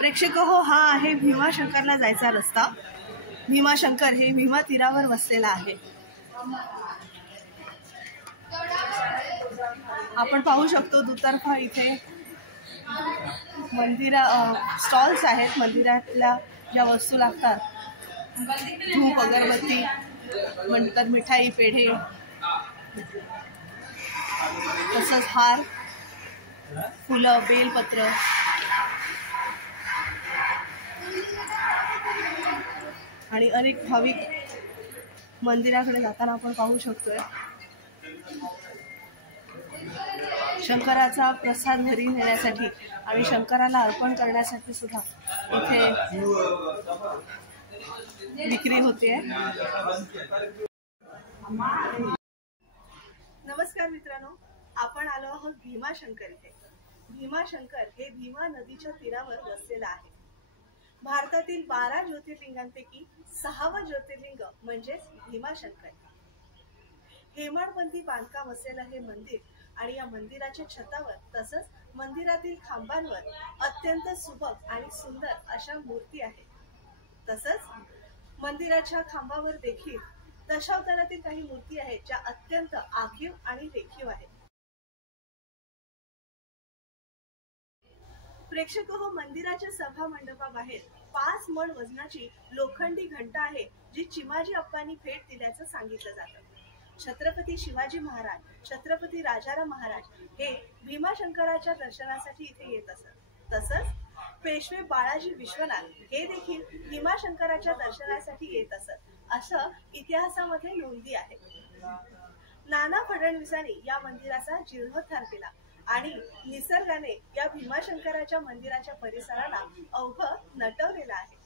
प्रेक्षक हो, हा आहे भीमाशंकरला जायचा रस्ता। भीमाशंकर हे भीमा तीरावर वसलेला आहे। आपण पाहू शकतो दुतर्फा इथे स्टॉल्स आहेत। मंदिरातल्या ज्या वस्तू लागतात, धूप, अगरबत्ती, नंतर मिठाई, पेढे, तसंच हार, फुलं, बेलपत्र आणि अनेक भाविक मंदिराकडे जाताना आपण पाहू शकतोय। शंकराचा प्रसाद घरी नेण्यासाठी आणि शंकराला अर्पण करण्यासाठी सुद्धा इथे विक्री होते। नमस्कार मित्रांनो, आपण आलो आहोत भीमाशंकर इथे। भीमाशंकर हे भीमा नदीच्या तीरावर वसलेलं आहे। भारतातील 12 ज्योतिर्लिंगांपैकी 6वं ज्योतिर्लिंग म्हणजेच भीमाशंकर। हेमाडपंथी बांधकाम असलेलं हे मंदिर आणि या मंदिराच्या छतावर तसंच मंदिरातील खांबांवर अत्यंत सुबक आणि सुंदर अशा मूर्ती आहेत। तसंच मंदिराच्या खांबावर देखील दशावतारातील काही मूर्ती आहेत ज्या अत्यंत आखीव आणि रेखीव आहेत। प्रेक्षक हो, मंदिराच्या सभा मंडपाबाहेर 5 मण वजनाची लोखंडी घंटा आहे, जी चिमाजी अप्पांनी भेट दिल्याचं सांगितलं जातं। छत्रपती शिवाजी महाराज, छत्रपती राजाराम महाराज हे भीमाशंकराच्या दर्शनासाठी इथे येत असत। तसंच पेशवे बाळाजी विश्वनाथ हे देखील भीमाशंकराच्या दर्शनासाठी येत असत, असं इतिहासामध्ये नोंदी आहे। नाना फडणवीसांनी या मंदिराचा जीर्णोद्धार केला आणि निसर्गाने या भीमाशंकराच्या मंदिराच्या परिसराला अवघं नटवलेलं आहे।